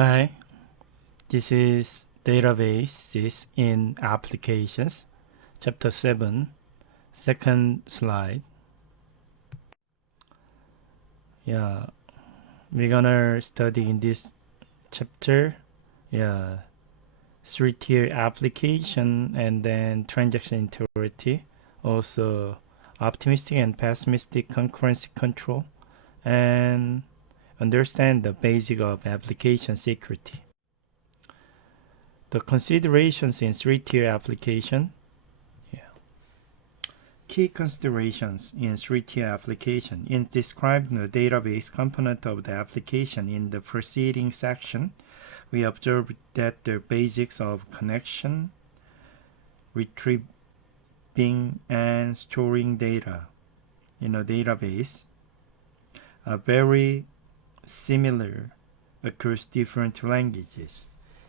Hi, this is Databases in Applications, Chapter 7, second slide. Yeah, we're gonna study in this chapter, yeah, three-tier application and then transaction integrity, also optimistic and pessimistic concurrency control, and understand the basic of application security. The considerations in three-tier application. Key considerations in three-tier application. In describing the database component of the application in the preceding section, we observed that the basics of connection, retrieving, and storing data in a database are very similar across different languages.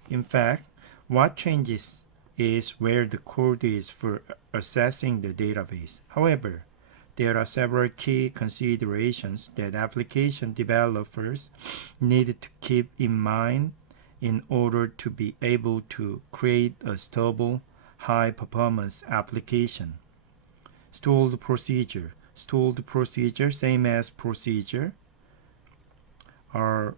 In fact, what changes is where the code is for accessing the database. However, there are several key considerations that application developers need to keep in mind in order to be able to create a stable, high-performance application. Stored procedure. Stored procedure, same as procedure, are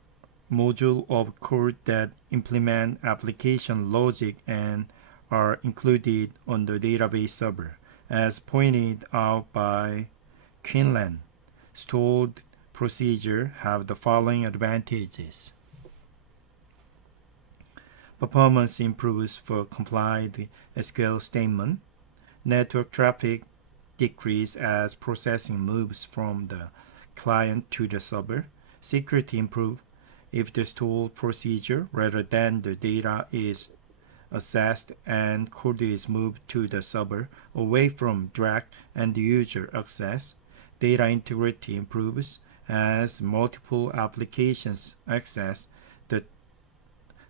module of code that implement application logic and are included on the database server. As pointed out by Quinlan, stored procedure have the following advantages. Performance improves for complied SQL statement. Network traffic decrease as processing moves from the client to the server. Security improve if the stored procedure rather than the data is accessed and code is moved to the server away from direct end user access. Data integrity improves as multiple applications access the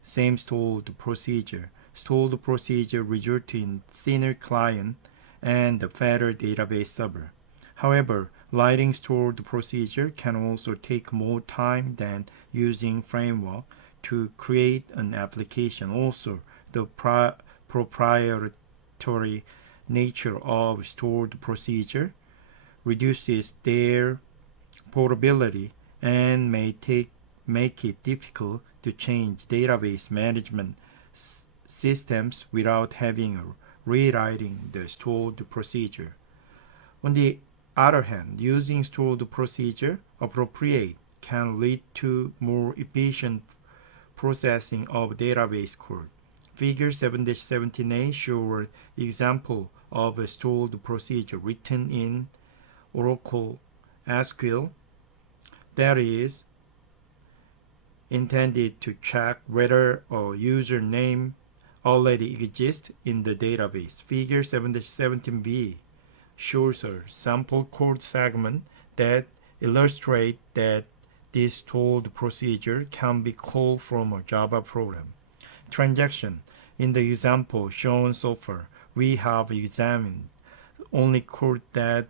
same stored procedure. Stored procedure results in thinner client and a fatter database server. However, writing stored procedure can also take more time than using framework to create an application. Also, the proprietary nature of stored procedure reduces their portability and make it difficult to change database management systems without having rewriting the stored procedure. On the other hand, using stored procedure appropriate can lead to more efficient processing of database code. Figure 7-17a shows an example of a stored procedure written in Oracle SQL that is intended to check whether a username already exists in the database. Figure 7-17b shows a sample code segment that illustrates that this stored procedure can be called from a Java program. Transaction. In the example shown so far, we have examined only code that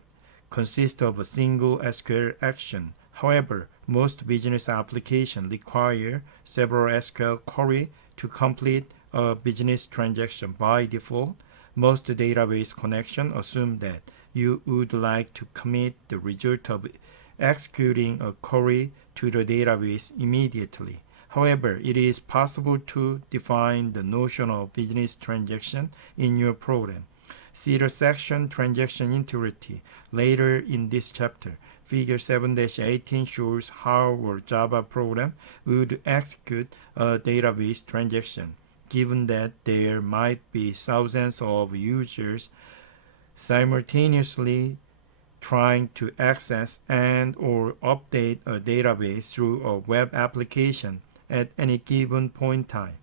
consists of a single SQL action. However, most business applications require several SQL queries to complete a business transaction. By default, most database connections assume that you would like to commit the result of executing a query to the database immediately. However, it is possible to define the notion of business transaction in your program. See the section Transaction Integrity later in this chapter. Figure 7-18 shows how a Java program would execute a database transaction, given that there might be thousands of users simultaneously trying to access and or update a database through a web application at any given point in time.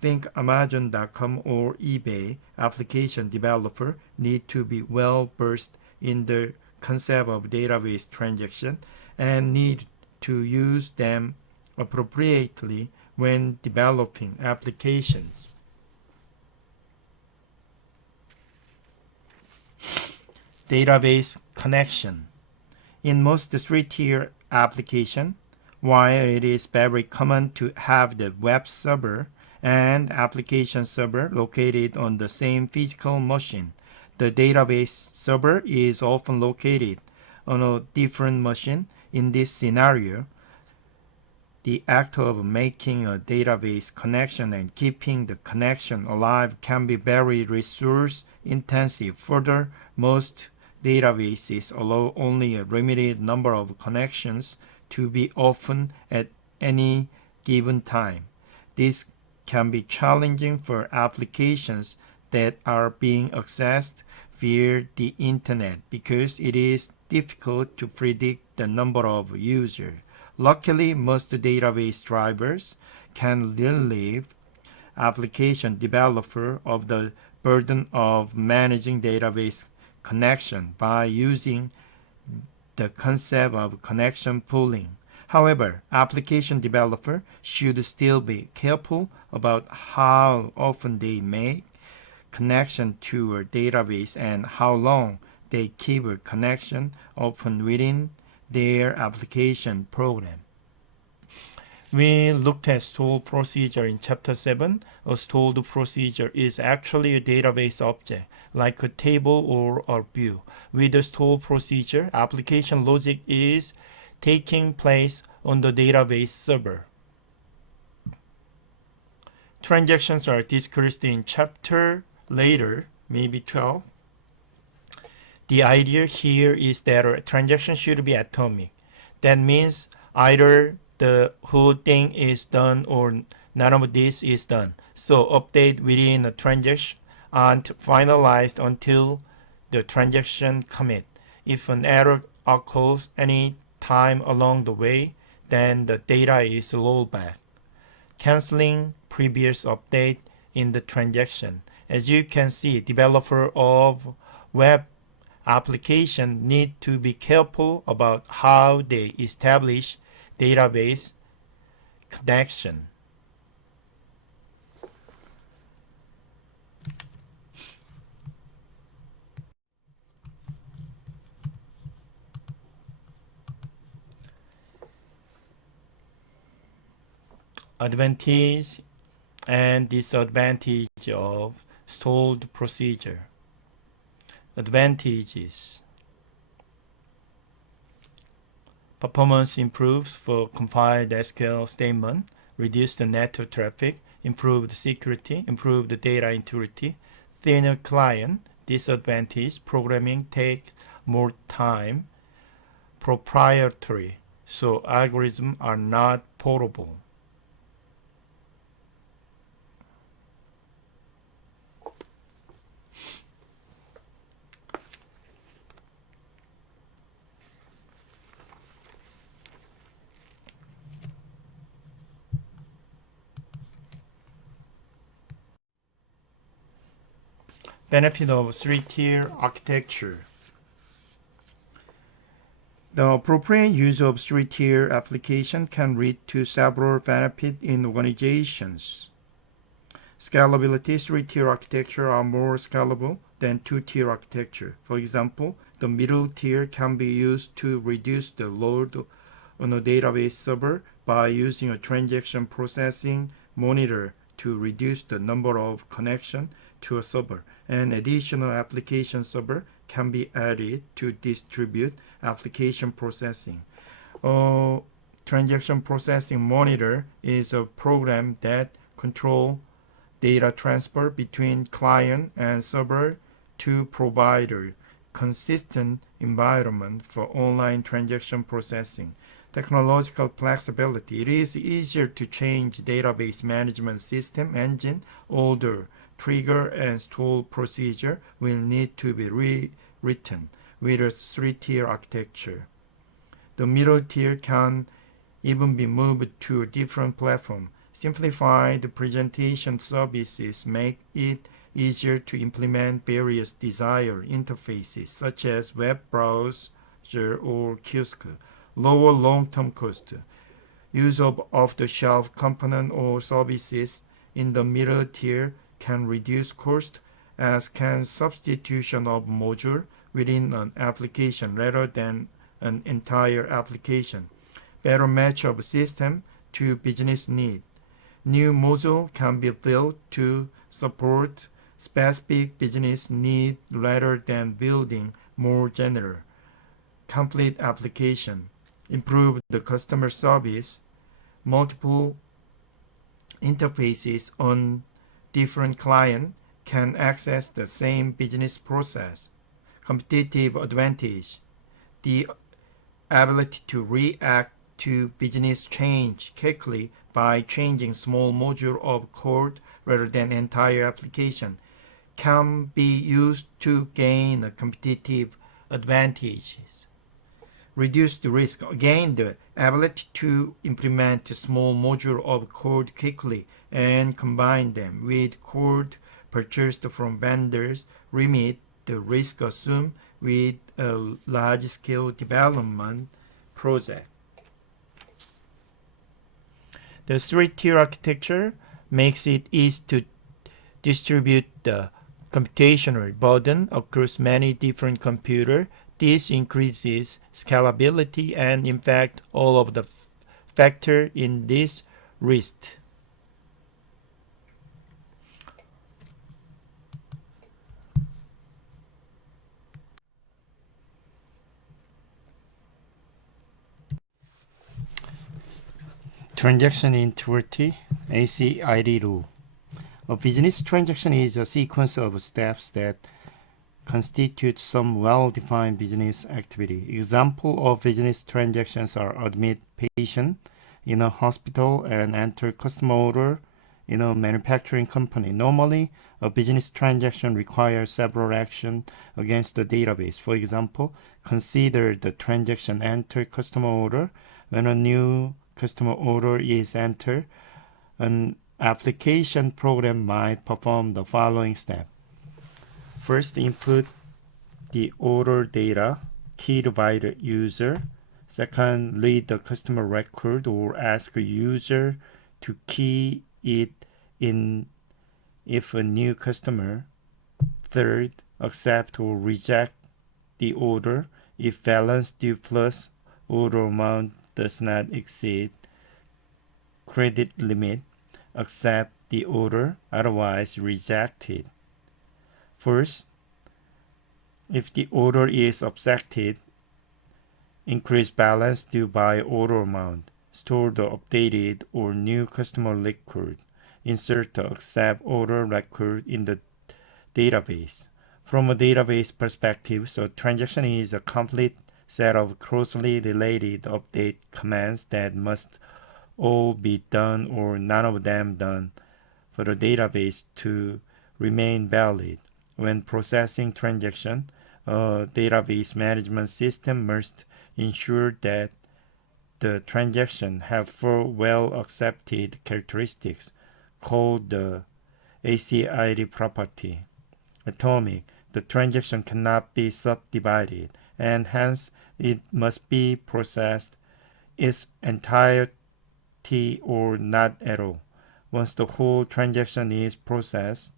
Think Amazon.com or eBay application developer need to be well versed in the concept of database transaction and need to use them appropriately when developing applications. Database connection. In most three-tier application, While it is very common to have the web server and application server located on the same physical machine, the database server is often located on a different machine. In this scenario, the act of making a database connection and keeping the connection alive can be very resource intensive. Further, most databases allow only a limited number of connections to be open at any given time. This can be challenging for applications that are being accessed via the internet because it is difficult to predict the number of users. Luckily, most database drivers can relieve application developer of the burden of managing database connection by using the concept of connection pooling. However, application developer should still be careful about how often they make connection to a database and how long they keep a connection open within their application program. We looked at stored procedure in chapter 7. A stored procedure is actually a database object, like a table or a view. With a stored procedure, application logic is taking place on the database server. Transactions are discussed in chapter later, maybe 12. The idea here is that a transaction should be atomic. That means either the whole thing is done or none of this is done. So update within a transaction aren't finalized until the transaction commit. If an error occurs any time along the way, then the data is rolled back, canceling previous update in the transaction. As you can see, developer of web application need to be careful about how they establish database connection. Advantage and disadvantage of stored procedure. Advantages: performance improves for compiled SQL statement, reduced network traffic, improved security, improved data integrity, thinner client. Disadvantage: programming takes more time, proprietary, so algorithms are not portable. Benefit of three-tier architecture. The appropriate use of three-tier application can lead to several benefits in organizations. Scalability: three-tier architecture are more scalable than two-tier architecture. For example, the middle tier can be used to reduce the load on a database server by using a transaction processing monitor to reduce the number of connections to a server. An additional application server can be added to distribute application processing. A transaction processing monitor is a program that controls data transfer between client and server to provide a consistent environment for online transaction processing. Technological flexibility: it is easier to change database management system engine. Older trigger and store procedure will need to be rewritten with a three-tier architecture. The middle tier can even be moved to a different platform. Simplified presentation services make it easier to implement various desired interfaces such as web browser or kiosk. Lower long-term cost. Use of off-the-shelf component or services in the middle tier can reduce cost, as can substitution of module within an application rather than an entire application. better match of system to business need. New module can be built to support specific business need rather than building more general, complete application. Improve the customer service, multiple interfaces on different client can access the same business process. Competitive advantage, the ability to react to business change quickly by changing small module of code rather than entire application can be used to gain a competitive advantages. Reduce the risk. Again, the ability to implement a small module of code quickly and combine them with code purchased from vendors limit the risk assumed with a large-scale development project. The three-tier architecture makes it easy to distribute the computational burden across many different computers. This increases scalability and in fact all of the factor in this list. Transaction integrity, ACID rule. A business transaction is a sequence of steps that constitute some well-defined business activity. Example of business transactions are admit patient in a hospital and enter customer order in a manufacturing company. Normally, a business transaction requires several actions against the database. For example, consider the transaction enter customer order. When a new customer order is entered, an application program might perform the following steps. First, input the order data keyed by the user. Second, read the customer record or ask a user to key it in if a new customer. Third, accept or reject the order if balance due plus order amount does not exceed credit limit. Accept the order, otherwise reject it. First, if the order is accepted, increase balance due by order amount. Store the updated or new customer record. Insert the accept order record in the database. From a database perspective, so transaction is a complete set of closely related update commands that must all be done or none of them done for the database to remain valid. When processing transaction, a database management system must ensure that the transaction have four well-accepted characteristics called the ACID property. Atomic, the transaction cannot be subdivided, and hence it must be processed its entirety or not at all. Once the whole transaction is processed,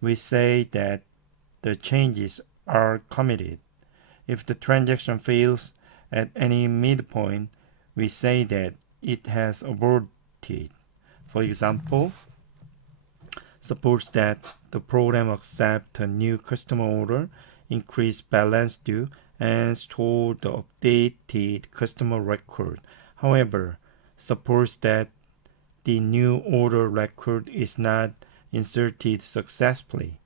we say that the changes are committed. If the transaction fails at any midpoint, we say that it has aborted. For example, suppose that the program accepts a new customer order, increase balance due, and store the updated customer record. However, suppose that the new order record is not inserted successfully,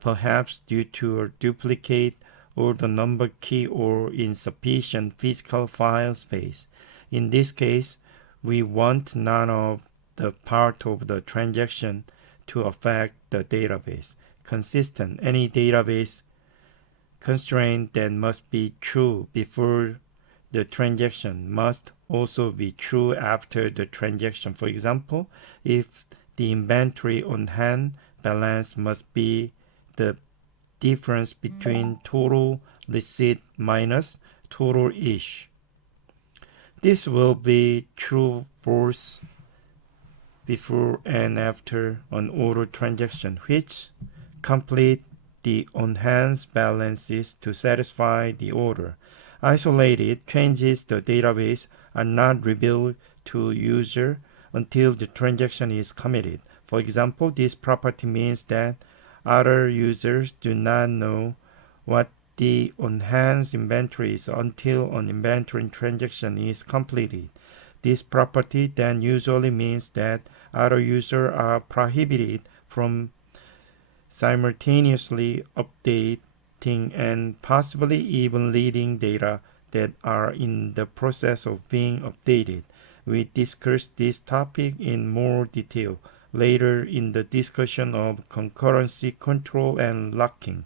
perhaps due to a duplicate or the number key or insufficient physical file space. In this case, we want none of the part of the transaction to affect the database. Consistent, any database constraint that must be true before the transaction must also be true after the transaction. For example, if the inventory on hand balance must be the difference between total receipt minus total issue. This will be true both before and after an order transaction, which complete the on-hand balances to satisfy the order. Isolated changes to the database are not revealed to user until the transaction is committed. For example, this property means that other users do not know what the enhanced inventory is until an inventory transaction is completed. This property then usually means that other users are prohibited from simultaneously updating and possibly even reading data that are in the process of being updated. We discuss this topic in more detail later in the discussion of concurrency control and locking.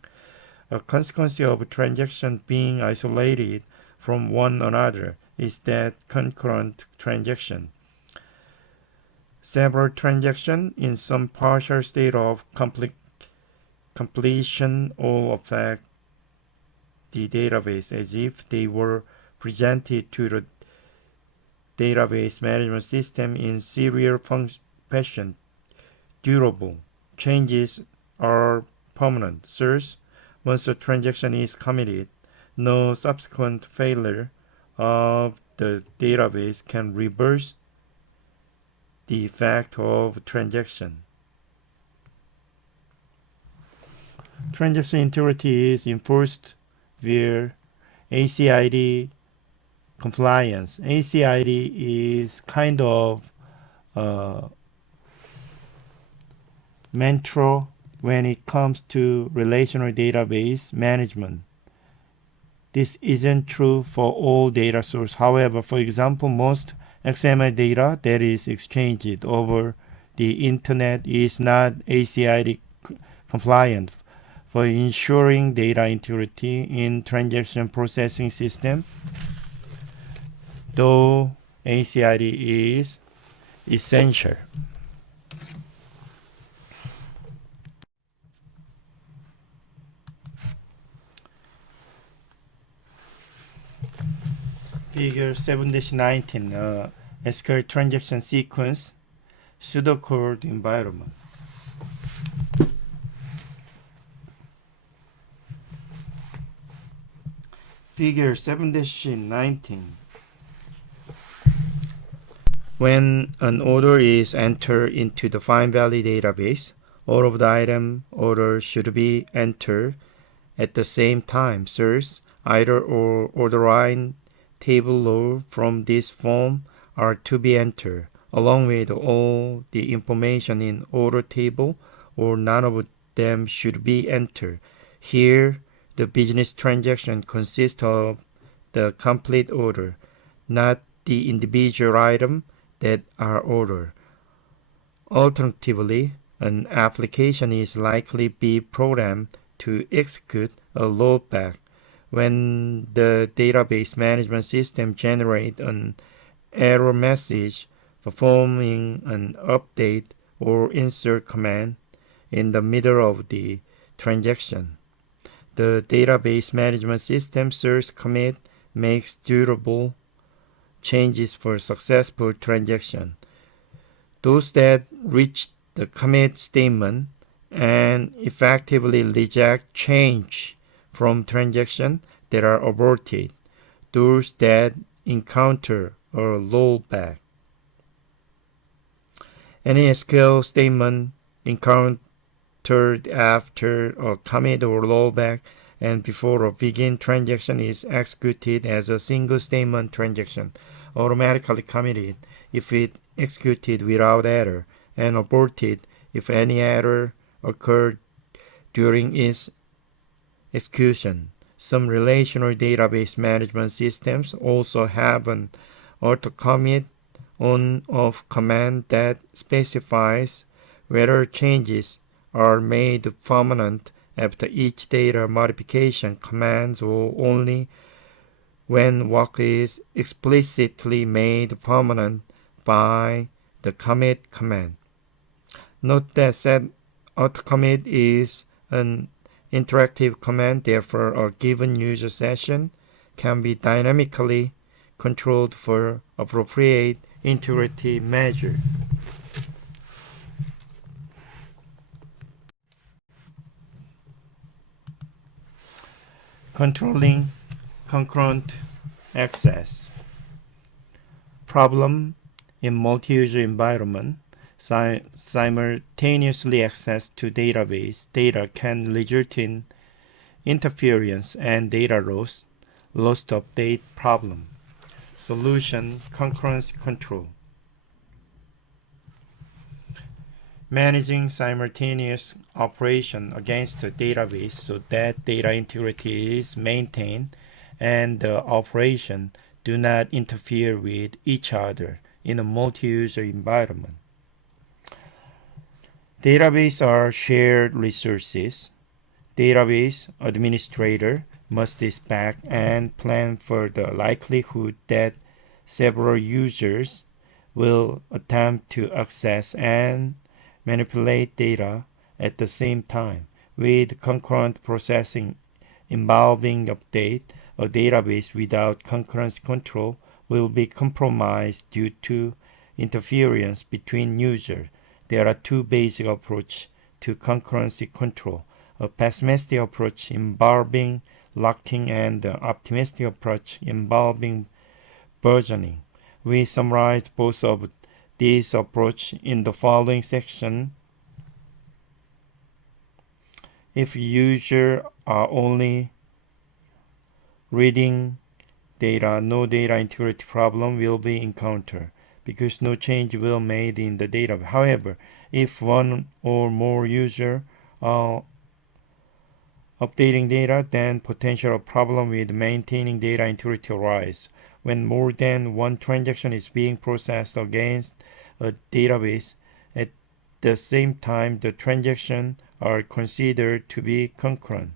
A consequence of transactions being isolated from one another is that concurrent transaction. Several transactions in some partial state of completion all affect the database as if they were presented to the database management system in serial fashion. Durable changes are permanent. Thus, once a transaction is committed, no subsequent failure of the database can reverse the effect of transaction. Transaction integrity is enforced via ACID compliance. ACID is kind of mantra when it comes to relational database management. This isn't true for all data sources. However, for example, most XML data that is exchanged over the internet is not ACID compliant. For ensuring data integrity in transaction processing system, though ACID is essential. Figure 7-19 SQL transaction sequence pseudocode environment. Figure 7-19. When an order is entered into the find value database, all of the item order should be entered at the same time. Source, either or order line, table row from this form are to be entered, along with all the information in order table, or none of them should be entered. Here, the business transaction consists of the complete order, not the individual item that are ordered. Alternatively, an application is likely be programmed to execute a loopback when the database management system generates an error message performing an update or insert command in the middle of the transaction. The database management system source commit makes durable changes for successful transaction. Those that reach the commit statement and effectively reject change from transaction that are aborted. Those that encounter a rollback. Any SQL statement encountered after a commit or rollback and before a begin transaction is executed as a single statement transaction, automatically committed if it executed without error, and aborted if any error occurred during its execution. Some relational database management systems also have an auto-commit on-off command that specifies whether changes are made permanent after each data modification commands or only when work is explicitly made permanent by the commit command. Note that set auto-commit is an interactive command, therefore a given user session can be dynamically controlled for appropriate integrity measure. Controlling concurrent access. Problem in multi-user environment. Simultaneously access to database data can result in interference and data loss to update problem. Solution: concurrency control. Managing simultaneous operation against the database so that data integrity is maintained and the operation do not interfere with each other in a multi-user environment. Databases are shared resources. Database administrator must expect and plan for the likelihood that several users will attempt to access and manipulate data at the same time. With concurrent processing involving update, a database without concurrency control will be compromised due to interference between users. There are two basic approaches to concurrency control: a pessimistic approach involving locking and an optimistic approach involving versioning. We summarized both of these approaches in the following section. If users are only reading data, no data integrity problem will be encountered because no change will be made in the data. However, if one or more users are updating data, then potential problem with maintaining data integrity arise. When more than one transaction is being processed against a database at the same time, the transactions are considered to be concurrent.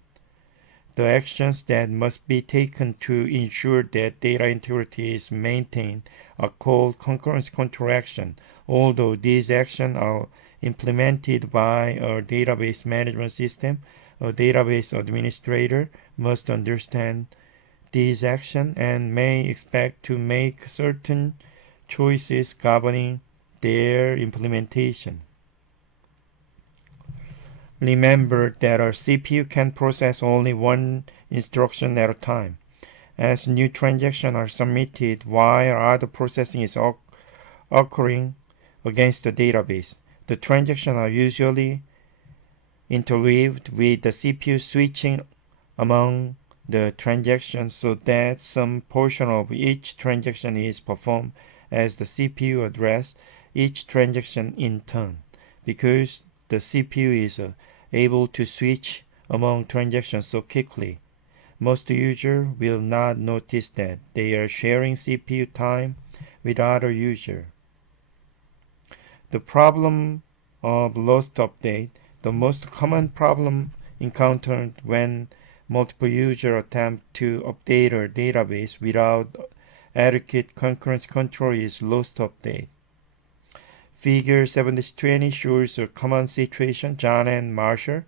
The actions that must be taken to ensure that data integrity is maintained are called concurrency control actions. Although these actions are implemented by a database management system, a database administrator must understand these actions and may expect to make certain choices governing their implementation. Remember that our CPU can process only one instruction at a time. As new transactions are submitted while other processing is occurring against the database, the transactions are usually interweaved with the CPU switching among the transactions so that some portion of each transaction is performed as the CPU addresses each transaction in turn. Because the CPU is able to switch among transactions so quickly, most users will not notice that they are sharing CPU time with other users. The problem of lost update. The most common problem encountered when multiple users attempt to update a database without adequate concurrency control is lost update. Figure 7-20 shows a common situation. John and Marshall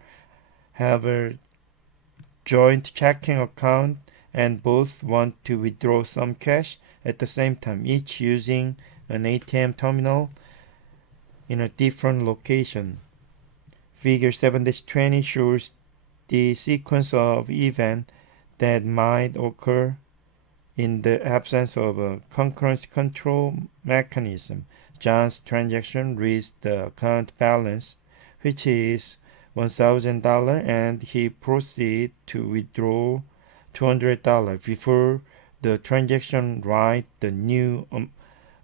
have a joint checking account and both want to withdraw some cash at the same time, each using an ATM terminal in a different location. Figure 7-20 shows the sequence of events that might occur in the absence of a concurrency control mechanism. John's transaction reads the account balance, which is $1,000, and he proceeds to withdraw $200 before the transaction writes the new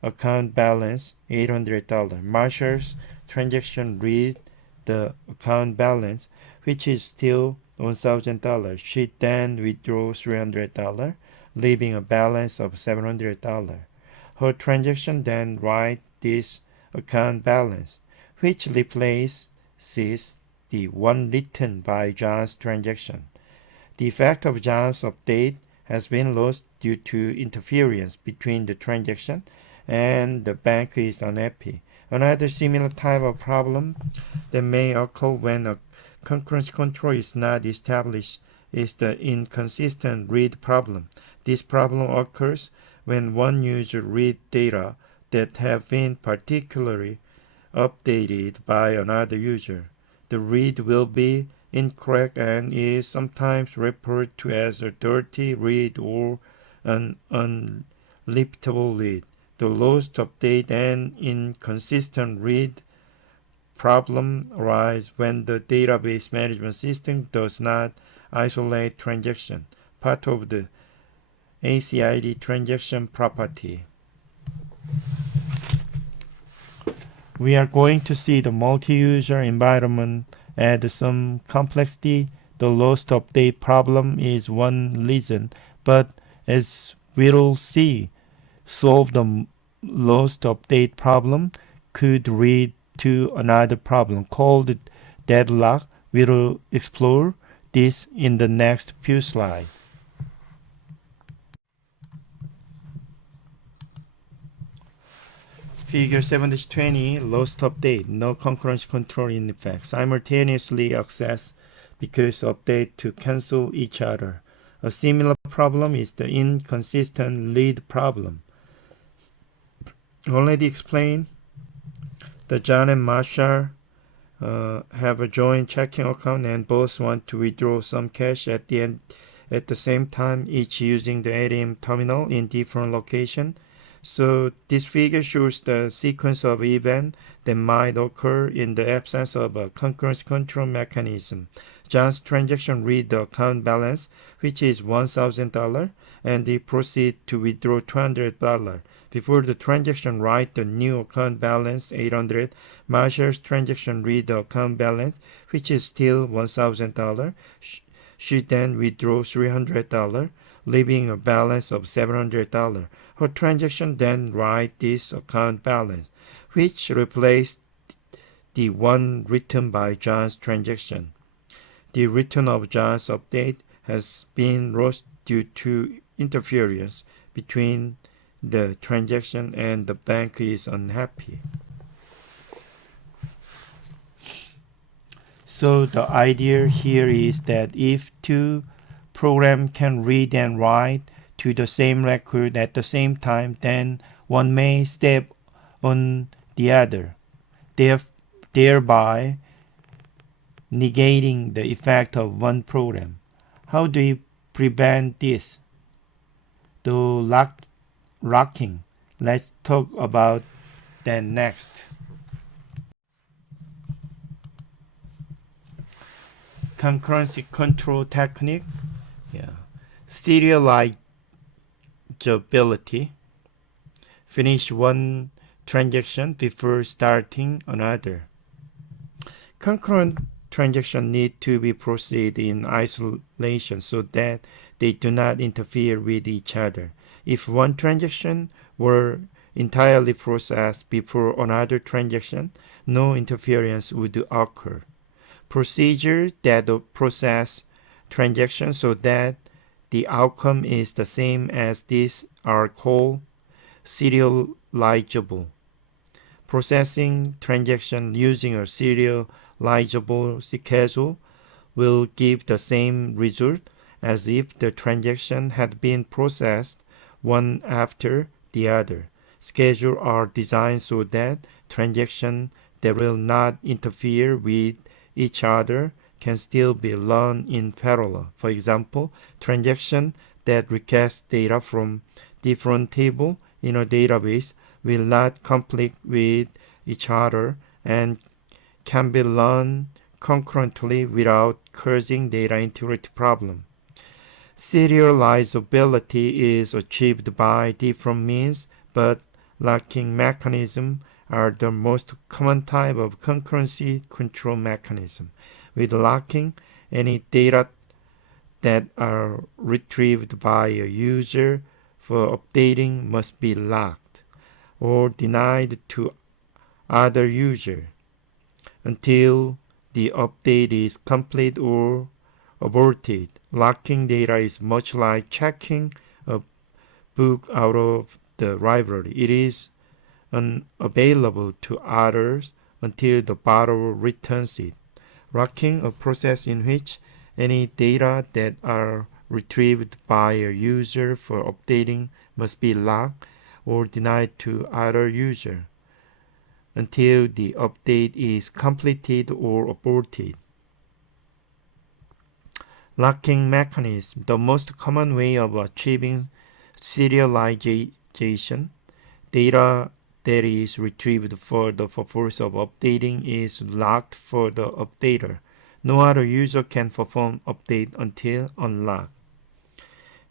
account balance, $800. Marshall's transaction reads the account balance, which is still $1,000. She then withdraws $300, leaving a balance of $700. Her transaction then writes this account balance, which replaces the one written by John's transaction. The effect of John's update has been lost due to interference between the transaction, and the bank is unhappy. Another similar type of problem that may occur when a concurrency control is not established is the inconsistent read problem. This problem occurs when one user reads data that have been particularly updated by another user. The read will be incorrect and is sometimes referred to as a dirty read or an unliftable read. The lost update and inconsistent read problem arise when the database management system does not isolate transaction, part of the ACID transaction property. We are going to see the multi-user environment add some complexity. The lost update problem is one reason, but as we'll see, solve the lost update problem could lead to another problem called deadlock. We'll explore this in the next few slides. Figure 7-20, lost update, no concurrency control in effect. Simultaneously access because update to cancel each other. A similar problem is the inconsistent read problem. Already explained, the John and Marshall have a joint checking account and both want to withdraw some cash at the same time, each using the ATM terminal in different location. So this figure shows the sequence of events that might occur in the absence of a concurrency control mechanism. John's transaction read the account balance, which is $1,000, and he proceed to withdraw $200. Before the transaction write the new account balance $800, Marshall's transaction read the account balance, which is still $1,000. She then withdraws $300, leaving a balance of $700. Her transaction then write this account balance, which replaced the one written by John's transaction. The return of John's update has been lost due to interference between the transaction and the bank is unhappy. So the idea here is that if two programs can read and write to the same record at the same time, then one may step on the other, thereby negating the effect of one program. How do we prevent this? The locking. Let's talk about that next. Concurrency control technique. Serializability. Finish one transaction before starting another. Concurrent transactions need to be proceed in isolation so that they do not interfere with each other. If one transaction were entirely processed before another transaction, no interference would occur. Procedures that process transactions so that the outcome is the same as this are called serializable. Processing transactions using a serializable schedule will give the same result as if the transaction had been processed one after the other. Schedules are designed so that transactions that will not interfere with each other can still be run in parallel. For example, transactions that request data from different tables in a database will not conflict with each other and can be run concurrently without causing data integrity problem. Serializability is achieved by different means, but locking mechanisms are the most common type of concurrency control mechanism. With locking, any data that are retrieved by a user for updating must be locked or denied to other user until the update is complete or aborted. Locking data is much like checking a book out of the library. It is unavailable to others until the borrower returns it. Locking, a process in which any data that are retrieved by a user for updating must be locked or denied to other user until the update is completed or aborted. Locking mechanism, the most common way of achieving serialization. Data that is retrieved for the purpose of updating is locked for the updater. No other user can perform update until unlocked.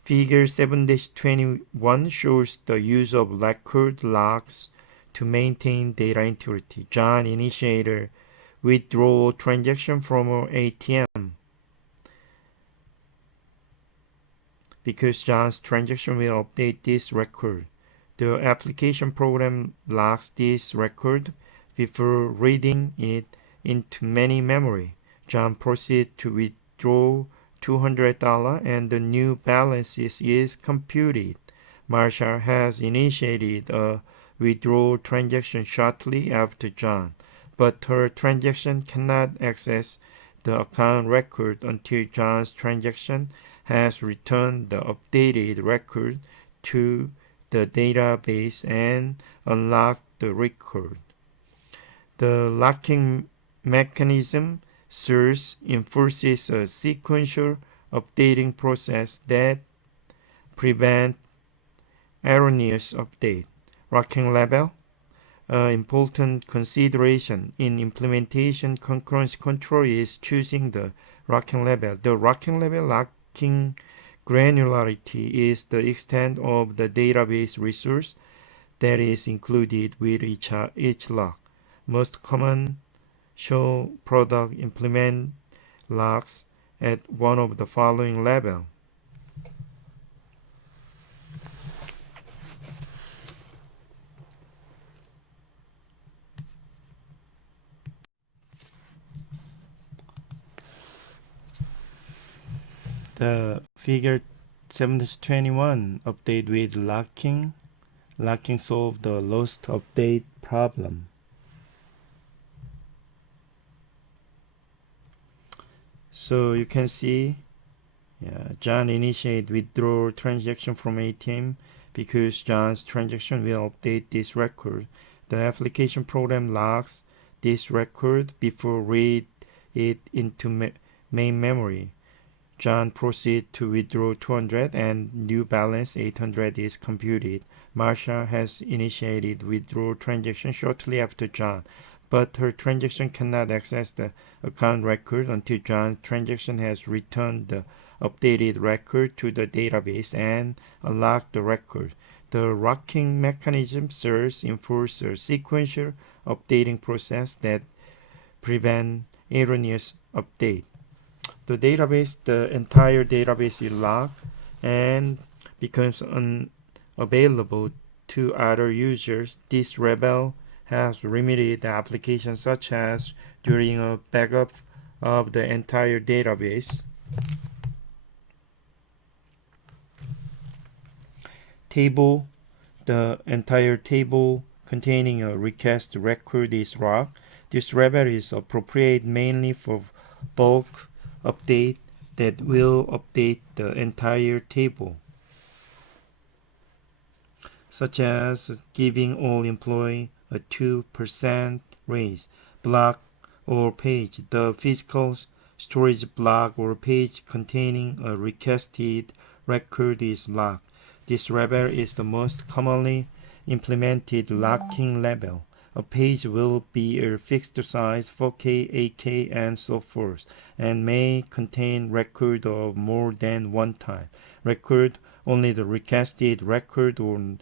Figure 7-21 shows the use of record locks to maintain data integrity. John initiated withdrawal transaction from our ATM. Because John's transaction will update this record, the application program locks this record before reading it into main memory. John proceeds to withdraw $200 and the new balance is computed. Marsha has initiated a withdrawal transaction shortly after John, but her transaction cannot access the account record until John's transaction has returned the updated record to the database and unlocked the record. The locking mechanism enforces a sequential updating process that prevents erroneous update. Locking level. An important consideration in implementation concurrency control is choosing the locking level. The locking level locking granularity is the extent of the database resource that is included with each lock. Most common show product implement locks at one of the following level. The figure 7-21 update with locking. Locking solve the lost update problem. So you can see John initiate withdrawal transaction from ATM because John's transaction will update this record. The application program locks this record before read it into main memory. John proceeds to withdraw 200 and new balance 800 is computed. Marsha has initiated withdrawal transaction shortly after John, but her transaction cannot access the account record until John's transaction has returned the updated record to the database and unlocked the record. The locking mechanism enforces a sequential updating process that prevents erroneous update. The entire database is locked and becomes unavailable to other users. This rebel has limited applications such as during a backup of the entire database. Table. The entire table containing a request record is locked. This rebel is appropriate mainly for bulk update that will update the entire table, such as giving all employees a 2% raise. Block or page. The physical storage block or page containing a requested record is locked. This level is the most commonly implemented locking level. A page will be a fixed size, 4K, 8K, and so forth, and may contain record of more than one type. Record, only the requested record or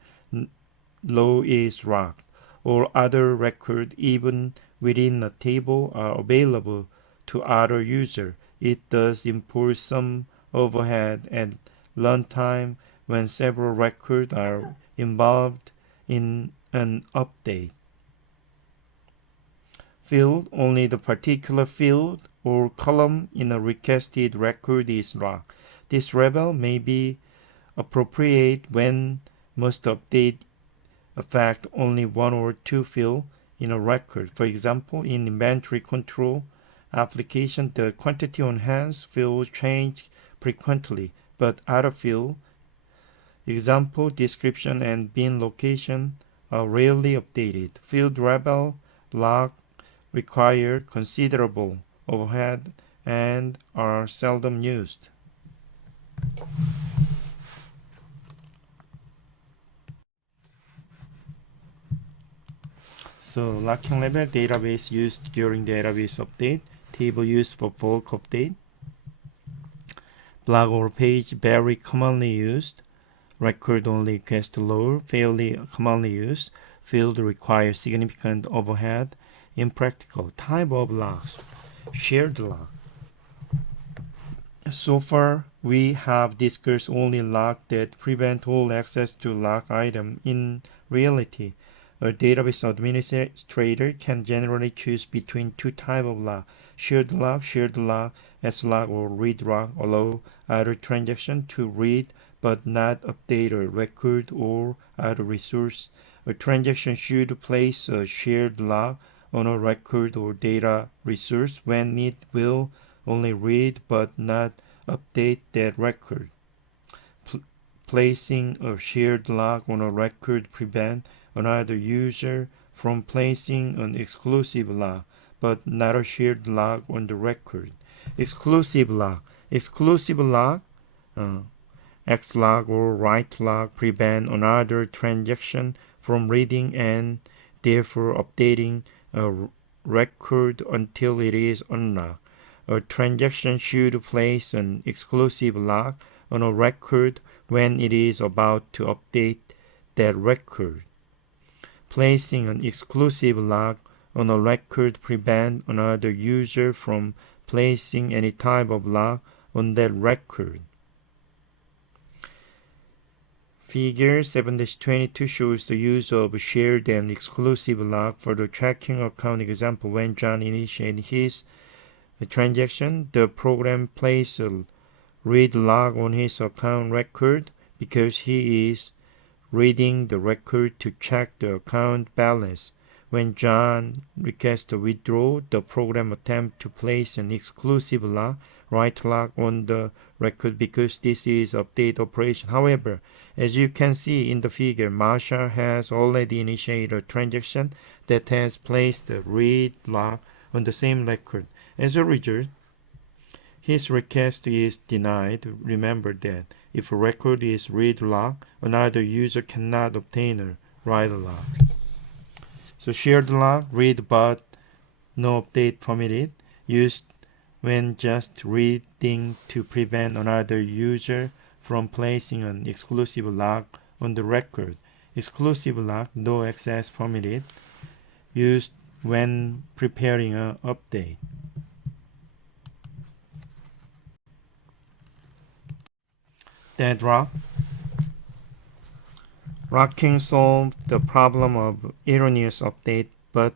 row is locked. Or other record, even within a table, are available to other user. It does impose some overhead at runtime when several records are involved in an update. Field, only the particular field or column in a requested record is locked. This level may be appropriate when most update affect only one or two fields in a record. For example, in inventory control application, the quantity on hand field change frequently, but other fields, example, description, and bin location, are rarely updated. Field level lock require considerable overhead and are seldom used. So locking level database used during database update, table used for bulk update, blog or page very commonly used, record only request lower, fairly commonly used, field requires significant overhead, impractical, type of logs, shared log. So far, we have discussed only log that prevent all access to log item. In reality, a database administrator can generally choose between two types of log: shared log, slog, or read log. Allow either transaction to read but not update a record or other resource. A transaction should place a shared log on a record or data resource when it will only read but not update that record. Placing a shared log on a record prevents another user from placing an exclusive log but not a shared log on the record. Exclusive log. Exclusive log, xlog or write log prevent another transaction from reading and therefore updating a record until it is unlocked. A transaction should place an exclusive log on a record when it is about to update that record. Placing an exclusive log on a record prevents another user from placing any type of log on that record. Figure 7-22 shows the use of shared and exclusive log for the tracking account example. When John initiated his transaction, the program places a read log on his account record because he is reading the record to check the account balance. When John requests a withdrawal, the program attempts to place an exclusive log, write log on the record because this is update operation. However, as you can see in the figure, Marsha has already initiated a transaction that has placed the read log on the same record. As a result, his request is denied. Remember that if a record is read log, another user cannot obtain a write log. So shared log, read but no update permitted, used when just reading to prevent another user from placing an exclusive log on the record. Exclusive log, no access permitted, used when preparing an update. Deadlock. Locking solved the problem of erroneous update but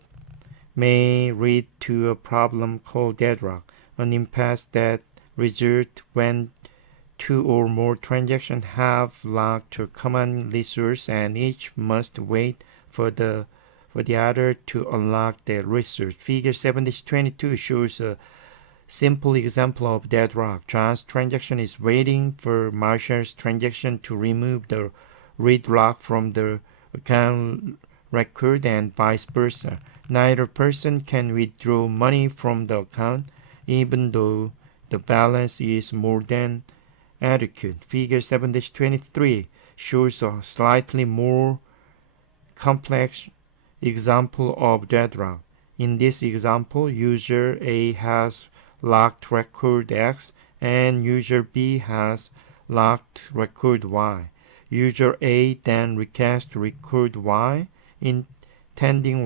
may lead to a problem called deadlock, an impasse that results when two or more transactions have locked a common resource and each must wait for the other to unlock the resource. Figure 7-22 shows a simple example of deadlock. John's transaction is waiting for Marshall's transaction to remove the read log from the account record and vice versa. Neither person can withdraw money from the account even though the balance is more than adequate. Figure 7-23 shows a slightly more complex example of deadlock. In this example, user A has locked record X and user B has locked record Y. User A then requests record Y, intending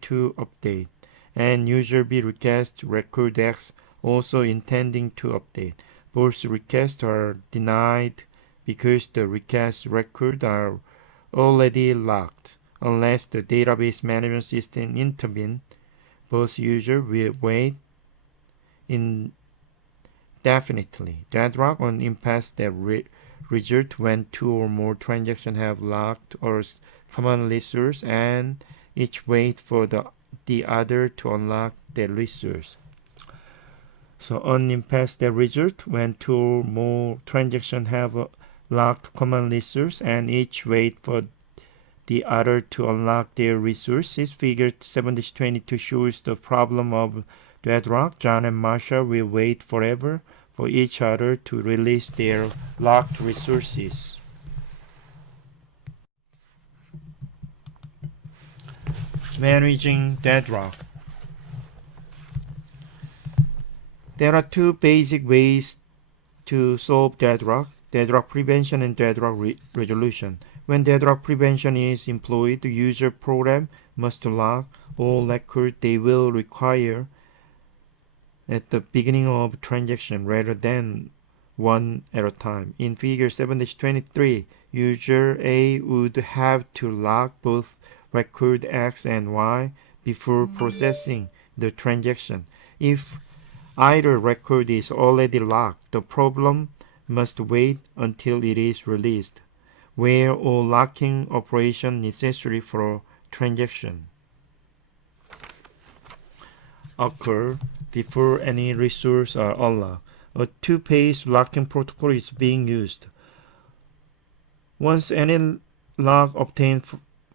to update, and user B requests record X, also intending to update. Both requests are denied because the request records are already locked. Unless the database management system intervenes, both users will wait indefinitely. Deadlock on impasse that result when two or more transactions have locked or common resource and each wait for the other to unlock the resource. So on impasse that result when two or more transactions have a locked common resource and each wait for the other to unlock their resources. Figure 7-22 shows the problem of deadlock. John and Marsha will wait forever for each other to release their locked resources. Managing deadlock. There are two basic ways to solve deadlock: deadlock prevention and deadlock resolution. When deadlock prevention is employed, the user program must lock all records they will require at the beginning of transaction rather than one at a time. In figure 7-23, user A would have to lock both record X and Y before processing the transaction. If either record is already locked, the program must wait until it is released, where all locking operation necessary for a transaction occur before any resources are unlocked. A two-phase locking protocol is being used. Once any lock obtained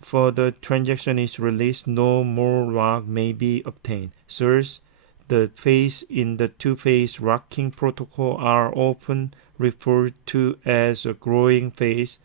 for the transaction is released, no more lock may be obtained. Thus, the phase in the two-phase locking protocol are often referred to as a growing phase,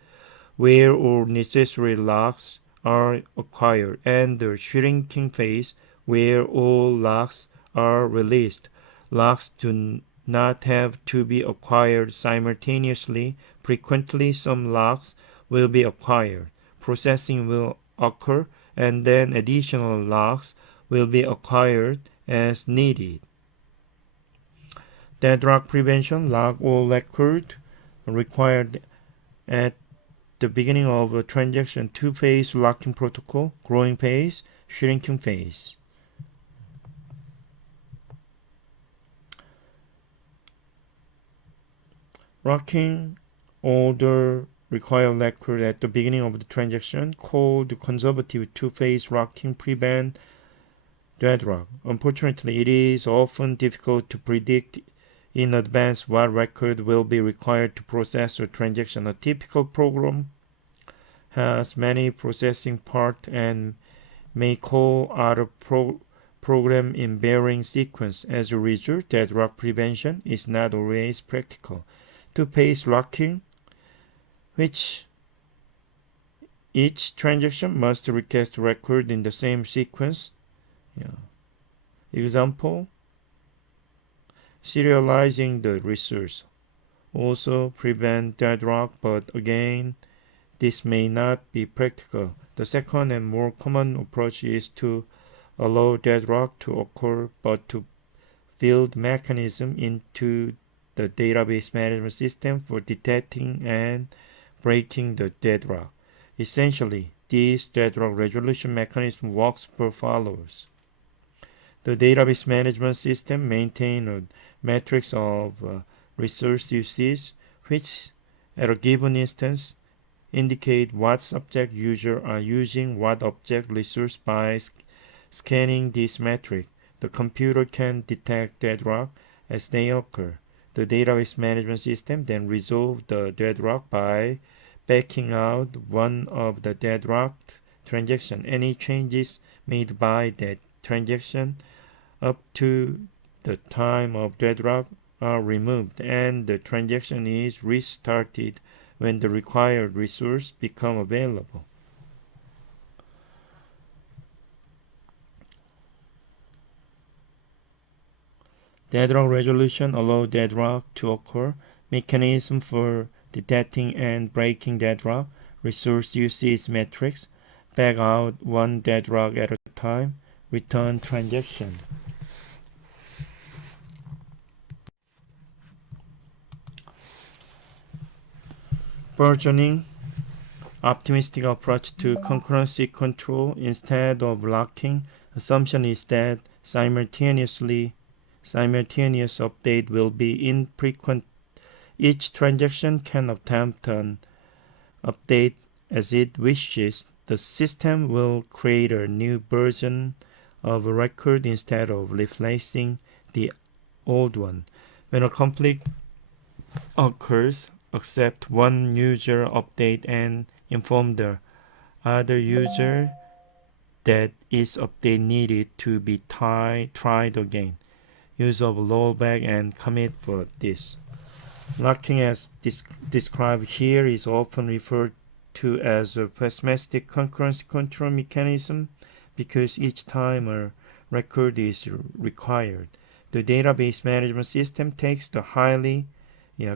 where all necessary locks are acquired, and the shrinking phase, where all locks are released. Locks do not have to be acquired simultaneously. Frequently, some locks will be acquired. Processing will occur, and then additional locks will be acquired as needed. Deadlock prevention: lock all records required at the beginning of a transaction. Two-phase locking protocol: growing phase, shrinking phase. Locking all the required record at the beginning of the transaction, called conservative two-phase locking, prevent deadlock. Unfortunately, it is often difficult to predict in advance what record will be required to process a transaction. A typical program has many processing parts and may call out a program in varying sequence. As a result, deadlock prevention is not always practical. Two-phase locking, which each transaction must request record in the same sequence. Example, serializing the resource also prevent deadlock, but again, this may not be practical. The second and more common approach is to allow deadlock to occur, but to build mechanism into the database management system for detecting and breaking the deadlock. Essentially, this deadlock resolution mechanism works per follows. The database management system maintains a matrix of resource usage, which at a given instance indicate what subject users are using what object resource. By scanning this matrix, the computer can detect deadlock as they occur. The database management system then resolves the deadlock by backing out one of the deadlocked transactions. Any changes made by that transaction up to the time of deadlock are removed, and the transaction is restarted when the required resource become available. Deadlock resolution allows deadlock to occur. Mechanism for detecting and breaking deadlock: resource usage matrix, back out one deadlock at a time, return transaction. Versioning: optimistic approach to concurrency control. Instead of locking, assumption is that simultaneous update will be infrequent. Each transaction can attempt an update as it wishes. The system will create a new version of a record instead of replacing the old one. When a conflict occurs, accept one user update and inform the other user that its update needed to be tried again. use of rollback and commit for this. Locking as described here is often referred to as a pessimistic concurrency control mechanism because each time a record is required, the database management system takes the highly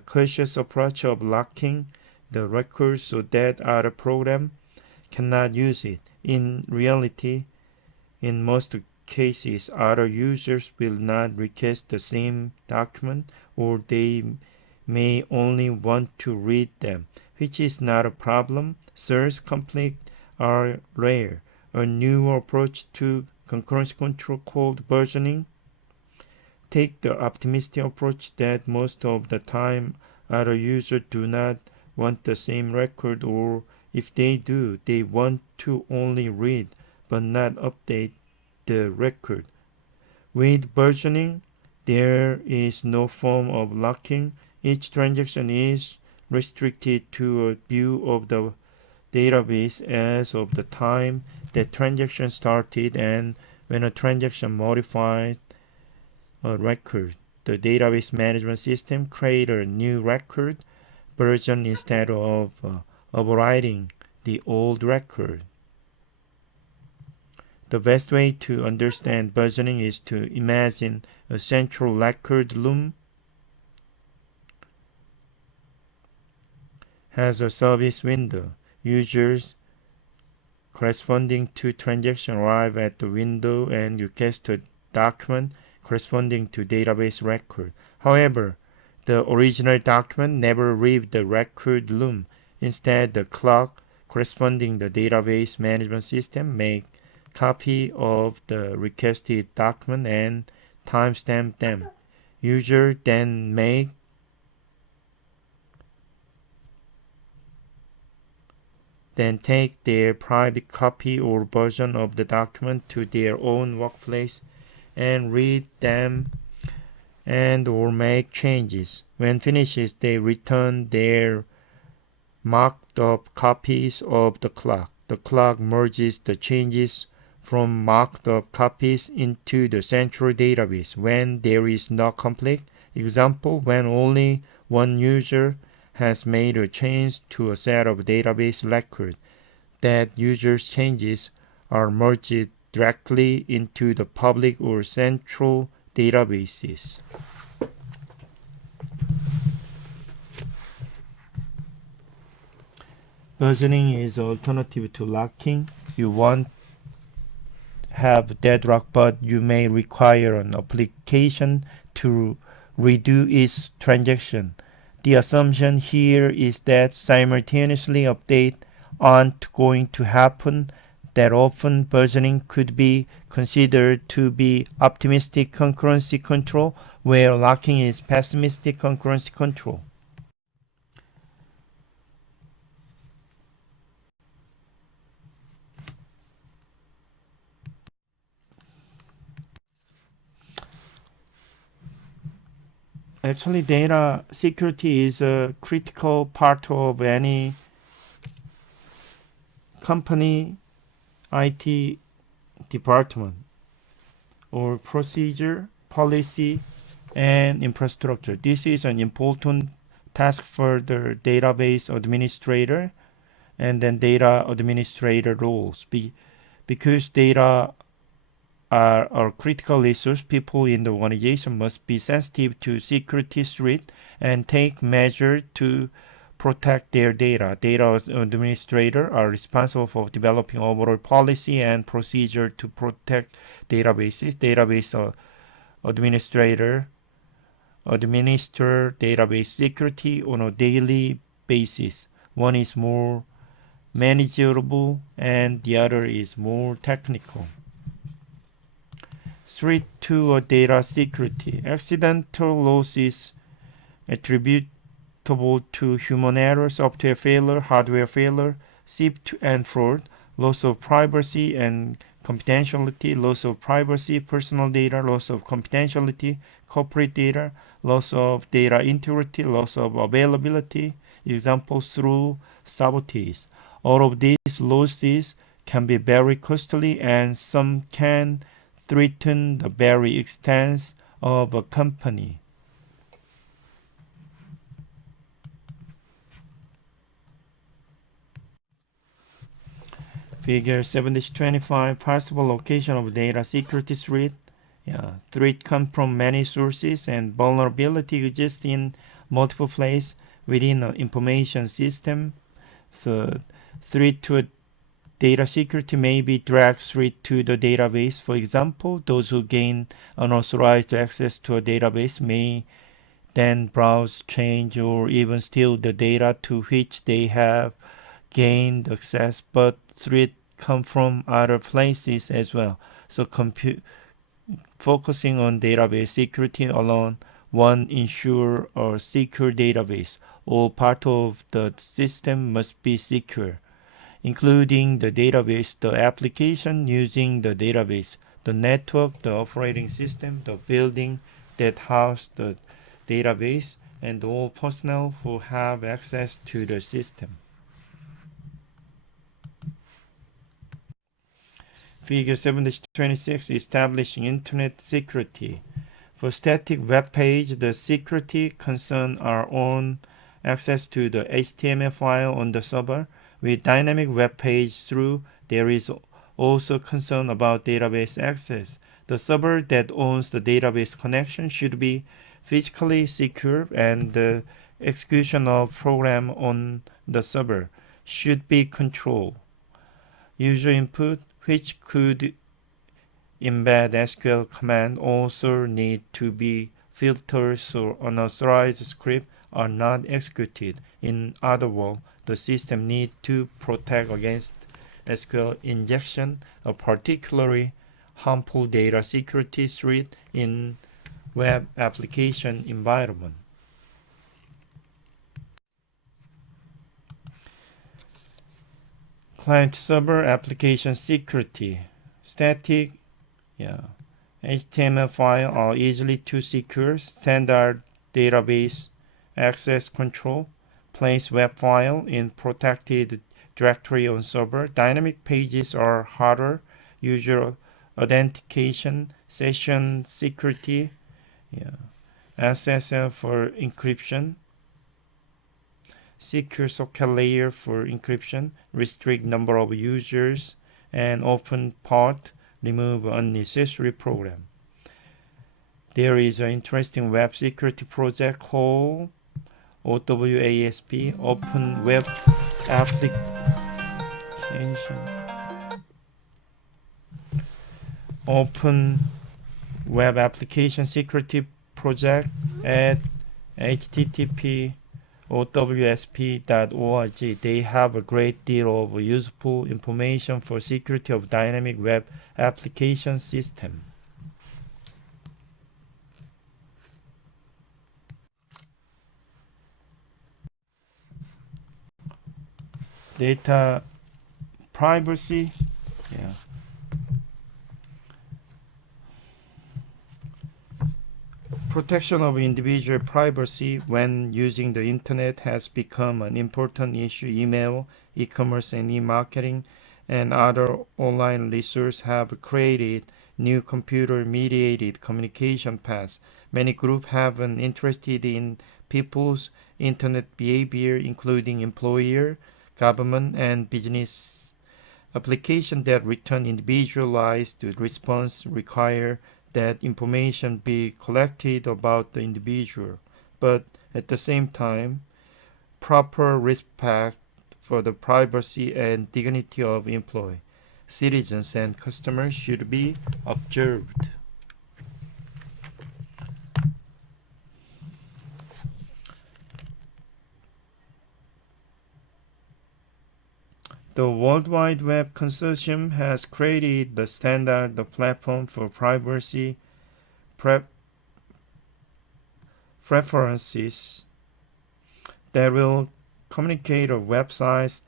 cautious approach of locking the record so that other program cannot use it. In reality, in most cases, other users will not request the same document or they may only want to read them, which is not a problem. Source conflicts are rare. A new approach to concurrency control called versioning take the optimistic approach that most of the time other users do not want the same record, or if they do, they want to only read but not update the record. With versioning, there is no form of locking. Each transaction is restricted to a view of the database as of the time that transaction started, and when a transaction modified a record, the database management system creates a new record version instead of overriding the old record. The best way to understand versioning is to imagine a central record loom has a service window. Users corresponding to transaction arrive at the window and request a document corresponding to database record. However, the original document never leaves the record loom. Instead, the clock corresponding the database management system makes copy of the requested document and timestamp them. User then take their private copy or version of the document to their own workplace and read them and or make changes. When finished, they return their marked up copies of the clock. The clock merges the changes from marked up copies into the central database when there is no conflict. Example, when only one user has made a change to a set of database records, that user's changes are merged directly into the public or central databases. Versioning is an alternative to locking. You won't have deadlock, but you may require an application to redo its transaction. The assumption here is that simultaneously updates aren't going to happen. That often versioning could be considered to be optimistic concurrency control, where locking is pessimistic concurrency control. Actually, data security is a critical part of any company IT department or procedure, policy, and infrastructure. This is an important task for the database administrator and then data administrator roles. Because data are a critical resource, people in the organization must be sensitive to security threats and take measures to protect their data. Data administrators are responsible for developing overall policy and procedure to protect databases. Database administrator administer database security on a daily basis. One is more manageable and the other is more technical. Threat to data security. Accidental loss is attributable to human error, software failure, hardware failure, theft and fraud, loss of privacy and confidentiality, loss of privacy, personal data, loss of confidentiality, corporate data, loss of data integrity, loss of availability, examples through sabotage. All of these losses can be very costly and some can threaten the very existence of a company. Figure 70-25, possible location of data security threat. Threat come from many sources and vulnerability exists in multiple places within an information system. So threat to data security may be direct threat to the database. For example, those who gain unauthorized access to a database may then browse, change, or even steal the data to which they have gained access, but threats come from other places as well. So focusing on database security alone won't ensure a secure database. All part of the system must be secure, including the database, the application using the database, the network, the operating system, the building that house the database, and all personnel who have access to the system. Figure 7-26, establishing internet security. For static web page, the security concerns are on access to the HTML file on the server. With dynamic web page through, there is also concern about database access. The server that owns the database connection should be physically secure, and the execution of program on the server should be controlled. User input, which could embed SQL command, also need to be filtered so unauthorized scripts are not executed. In other words, the system needs to protect against SQL injection, a particularly harmful data security threat in web application environment. Client-server application security. Static HTML files are easily to secure. Standard database access control. Place web file in protected directory on server. Dynamic pages are harder. User authentication, session security, SSL for encryption. Secure socket layer for encryption, restrict number of users, and open port, remove unnecessary program. There is an interesting web security project called OWASP, Open Web Application. Open Web Application Security Project at http owsp.org. They have a great deal of useful information for security of dynamic web application system. Data privacy. Protection of individual privacy when using the internet has become an important issue. Email, e-commerce, and e-marketing and other online resources have created new computer-mediated communication paths. Many groups have been interested in people's internet behavior, including employer, government, and business. Applications that return individualized response require that information be collected about the individual, but at the same time, proper respect for the privacy and dignity of employee, citizens, and customers should be observed. The World Wide Web Consortium has created the standard platform for privacy preferences that will communicate a website's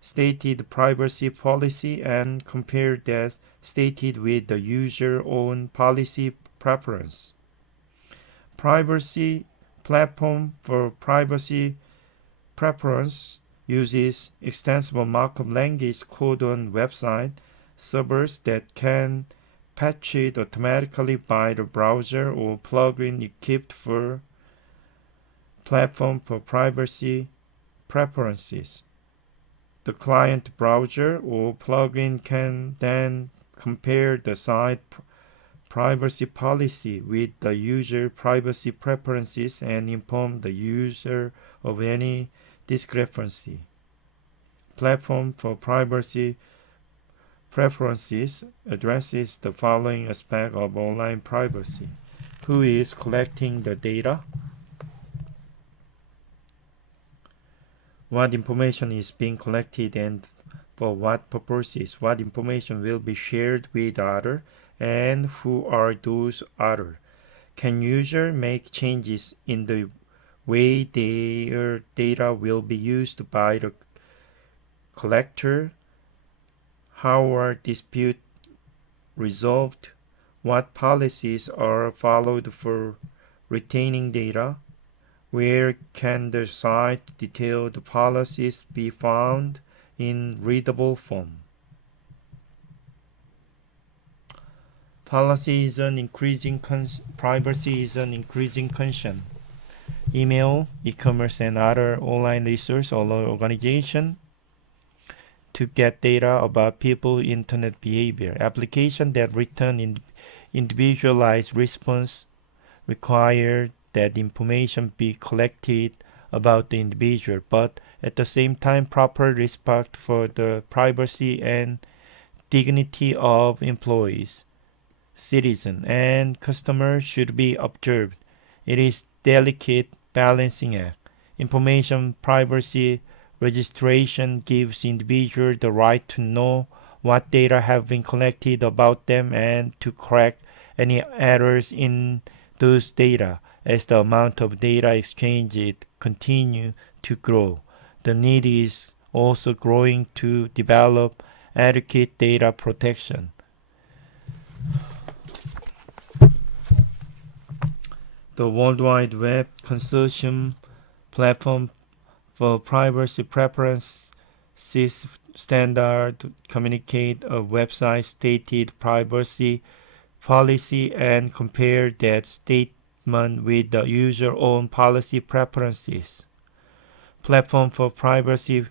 stated privacy policy and compare that stated with the user's own policy preference. Privacy platform for privacy preference uses extensible markup language code on website servers that can patched automatically by the browser or plugin equipped for platform for privacy preferences. The client browser or plugin can then compare the site privacy policy with the user privacy preferences and inform the user of any discrepancy. Platform for privacy preferences addresses the following aspect of online privacy. Who is collecting the data? What information is being collected and for what purposes? What information will be shared with others? And who are those others? Can users make changes in the way their data will be used by the collector? How are disputes resolved? What policies are followed for retaining data? Where can the site detailed policies be found in readable form? Privacy is an increasing concern. Email, e-commerce, and other online resource organizations to get data about people's internet behavior. Applications that return individualized response require that information be collected about the individual, but at the same time proper respect for the privacy and dignity of employees, citizens, and customers should be observed. It is delicate balancing act. Information privacy registration gives individuals the right to know what data have been collected about them and to correct any errors in those data. As the amount of data exchanged continue to grow, the need is also growing to develop adequate data protection. The World Wide Web Consortium platform for privacy preferences standard communicate a website stated privacy policy and compare that statement with the user own policy preferences. Platform for privacy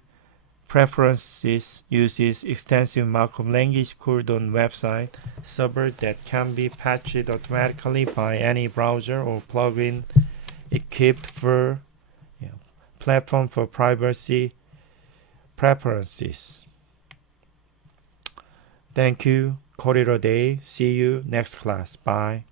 preferences uses extensive markup language code on website server that can be patched automatically by any browser or plugin equipped for platform for privacy preferences. Thank you. Call it a day. See you next class. Bye.